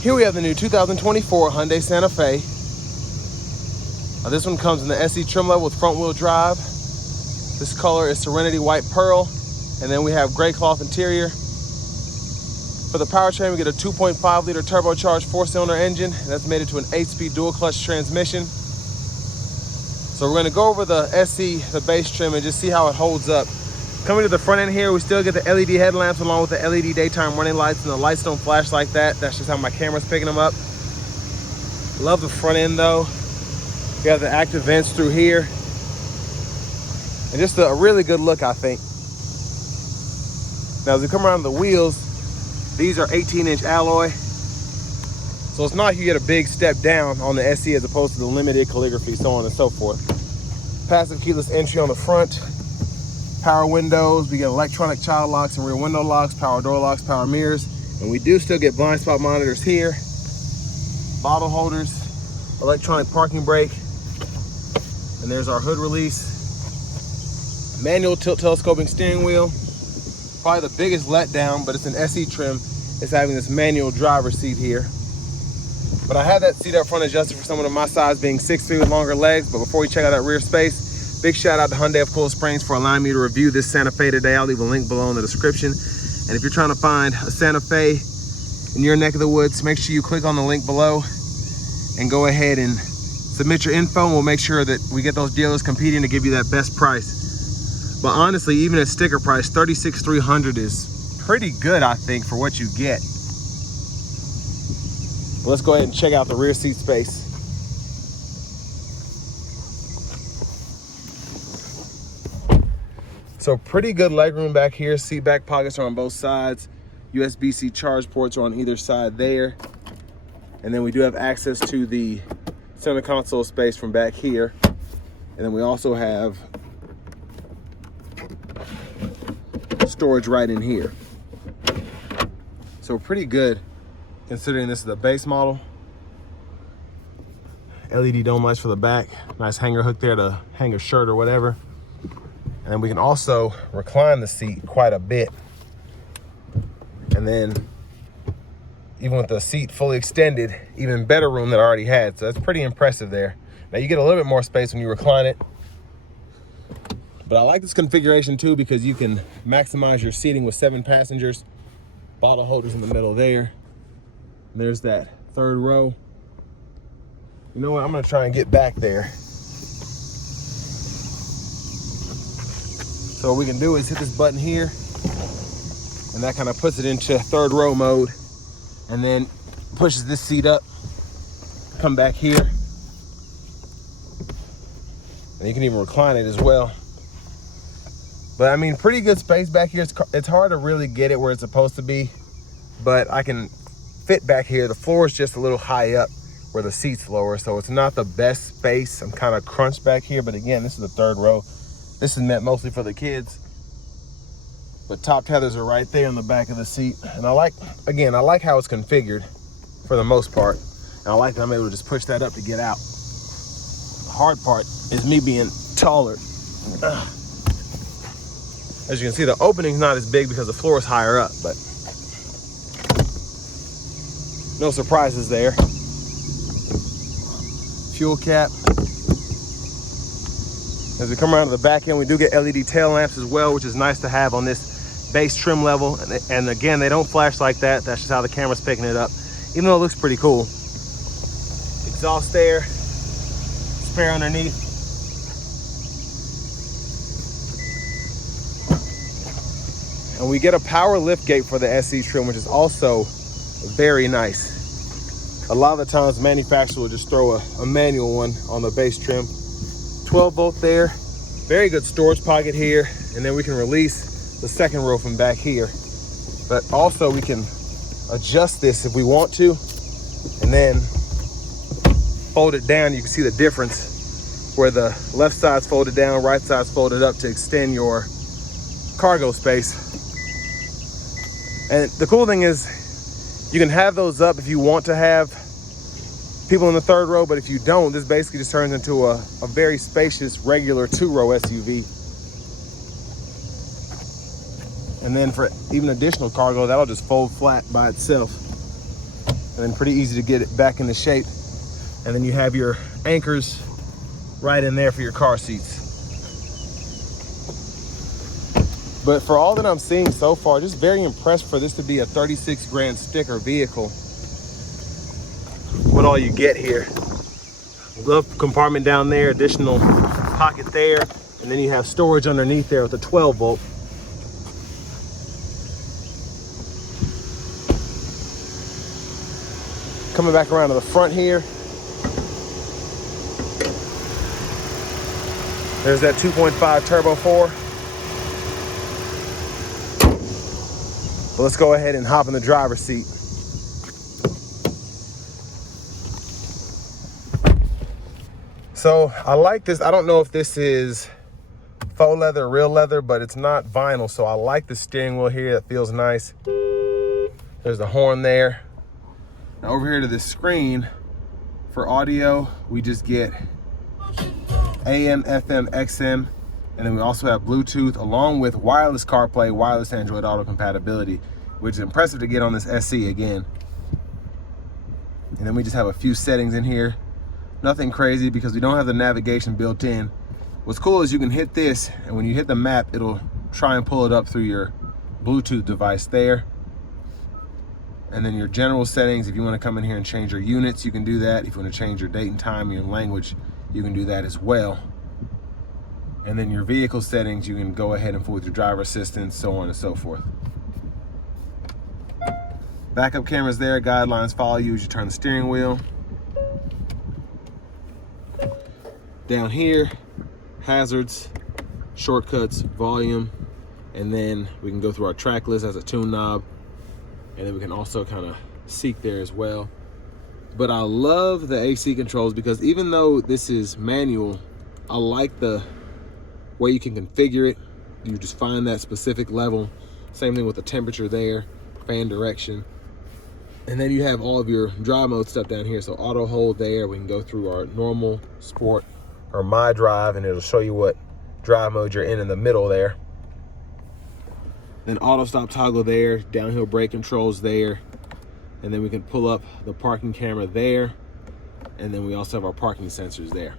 Here we have the new 2024 Hyundai Santa Fe. This one comes in the SE trim level with front wheel drive. This color is Serenity White Pearl. And then we have gray cloth interior. For the powertrain, we get a 2.5 liter turbocharged 4-cylinder engine. That's mated to an 8-speed dual clutch transmission. So we're gonna go over the SE, the base trim, and just see how it holds up. Coming to the front end here, we still get the LED headlamps along with the LED daytime running lights, and the lights don't flash like that. That's just how my camera's picking them up. Love the front end though. We have the active vents through here. And just a really good look, I think. Now as we come around the wheels, these are 18-inch alloy. So it's not like you get a big step down on the SE as opposed to the limited calligraphy, so on and so forth. Passive keyless entry on the front. Power windows, we get electronic child locks and rear window locks, power door locks, power mirrors, and we do still get blind spot monitors here, bottle holders, electronic parking brake, and there's our hood release, manual tilt telescoping steering wheel. Probably the biggest letdown, but it's an SE trim, is having this manual driver's seat here. But I had that seat up front adjusted for someone of my size, being 6'3" with longer legs. But before we check out that rear space, big shout out to Hyundai of Cool Springs for allowing me to review this Santa Fe today. I'll leave a link below in the description. And if you're trying to find a Santa Fe in your neck of the woods, make sure you click on the link below and go ahead and submit your info, and we'll make sure that we get those dealers competing to give you that best price. But honestly, even at sticker price, $36,300 is pretty good, I think, for what you get. But let's go ahead and check out the rear seat space. So pretty good legroom back here. Seat back pockets are on both sides. USB-C charge ports are on either side there. And then we do have access to the center console space from back here. And then we also have storage right in here. So pretty good considering this is the base model. LED dome lights for the back. Nice hanger hook there to hang a shirt or whatever. And then we can also recline the seat quite a bit. And then even with the seat fully extended, even better room than I already had. So that's pretty impressive there. Now you get a little bit more space when you recline it. But I like this configuration too because you can maximize your seating with 7 passengers. Bottle holders in the middle there. And there's that third row. You know what, I'm gonna try and get back there. So what we can do is hit this button here, and that kind of puts it into third row mode, and then pushes this seat up. Come back here, and you can even recline it as well. But I mean, pretty good space back here. It's hard to really get it where it's supposed to be, but I can fit back here. The floor is just a little high up where the seat's lower, so it's not the best space. I'm kind of crunched back here, but again, this is the third row. This is meant mostly for the kids, but top tethers are right there in the back of the seat. And I like how it's configured for the most part. And I like that I'm able to just push that up to get out. The hard part is me being taller. As you can see, the opening's not as big because the floor is higher up, but no surprises there. Fuel cap. As we come around to the back end, we do get LED tail lamps as well, which is nice to have on this base trim level. And again, they don't flash like that. That's just how the camera's picking it up, even though it looks pretty cool. Exhaust there, spare underneath. And we get a power lift gate for the SE trim, which is also very nice. A lot of the times manufacturers will just throw a manual one on the base trim. 12 volt there, very good storage pocket here, and then we can release the second row from back here. But also we can adjust this if we want to, and then fold it down. You can see the difference where the left side's folded down, right side's folded up to extend your cargo space. And the cool thing is you can have those up if you want to have people in the third row, but if you don't, this basically just turns into a very spacious regular 2-row SUV. And then for even additional cargo, that'll just fold flat by itself. and then pretty easy to get it back into shape. And then you have your anchors right in there for your car seats. But for all that I'm seeing so far, just very impressed for this to be a 36 grand sticker vehicle. What all you get here. Glove compartment down there, additional pocket there, and then you have storage underneath there with a 12 volt. Coming back around to the front here, there's that 2.5 turbo 4. But let's go ahead and hop in the driver's seat. So I like this. I don't know if this is faux leather or real leather, but it's not vinyl. So I like the steering wheel here. It feels nice. There's the horn there. Now over here to this screen for audio, we just get AM, FM, XM, and then we also have Bluetooth along with wireless CarPlay, wireless Android Auto compatibility, which is impressive to get on this SE again. And then we just have a few settings in here. Nothing crazy because we don't have the navigation built in. What's cool is you can hit this, and when you hit the map, it'll try and pull it up through your Bluetooth device there. And then your general settings, if you want to come in here and change your units, you can do that. If you want to change your date and time, your language, you can do that as well. And then your vehicle settings, you can go ahead and fool with your driver assistance, so on and so forth. Backup cameras there, guidelines follow you as you turn the steering wheel. Down here, hazards, shortcuts, volume, and then we can go through our track list as a tune knob, and then we can also kind of seek there as well. But I love the AC controls because even though this is manual, I like the way you can configure it. You just find that specific level. Same thing with the temperature there, fan direction. And then you have all of your drive mode stuff down here. So auto hold there, we can go through our normal, sport, or my drive, and it'll show you what drive mode you're in the middle there. Then auto stop toggle there, downhill brake controls there, and then we can pull up the parking camera there, and then we also have our parking sensors there.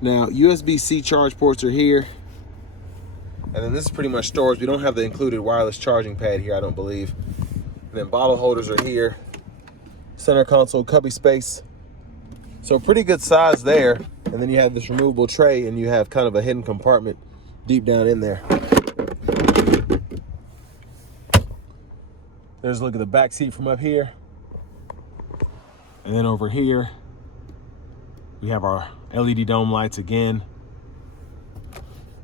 Now USB-C charge ports are here, and then this is pretty much storage. We don't have the included wireless charging pad here, I don't believe. And then bottle holders are here, center console cubby space. So pretty good size there. And then you have this removable tray, and you have kind of a hidden compartment deep down in there. There's a look at the back seat from up here. And then over here, we have our LED dome lights again.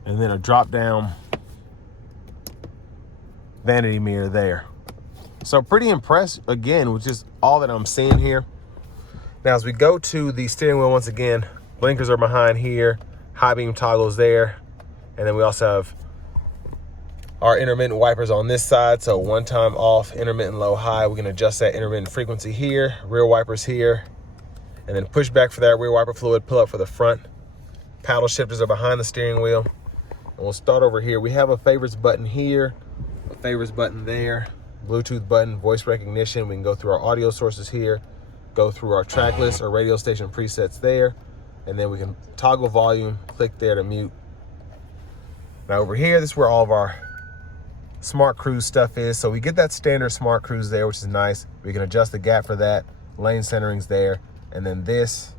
And then a drop down vanity mirror there. So pretty impressed again with just all that I'm seeing here. Now, as we go to the steering wheel, once again, blinkers are behind here, high beam toggles there, and then we also have our intermittent wipers on this side. So one time off, intermittent low, high. We can adjust that intermittent frequency here, rear wipers here, and then push back for that rear wiper fluid, pull up for the front. Paddle shifters are behind the steering wheel. And we'll start over here. We have a favorites button here, a favorites button there, Bluetooth button, voice recognition. We can go through our audio sources here, go through our track list or radio station presets there, and then we can toggle volume, click there to mute. Now over here, this is where all of our smart cruise stuff is. So we get that standard smart cruise there, which is nice. We can adjust the gap for that, lane centering's there, and then this,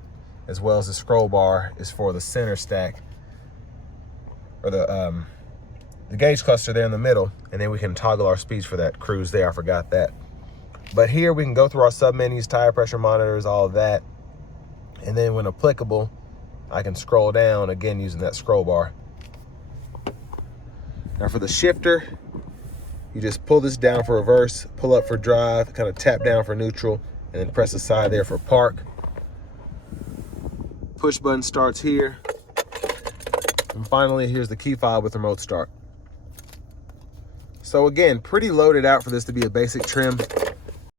as well as the scroll bar, is for the center stack, or the gauge cluster there in the middle, and then we can toggle our speeds for that cruise there. I forgot that. But here we can go through our sub-menus, tire pressure monitors, all of that. And then when applicable, I can scroll down, again, using that scroll bar. Now for the shifter, you just pull this down for reverse, pull up for drive, kind of tap down for neutral, and then press the side there for park. Push button starts here. And finally, here's the key fob with remote start. So again, pretty loaded out for this to be a basic trim.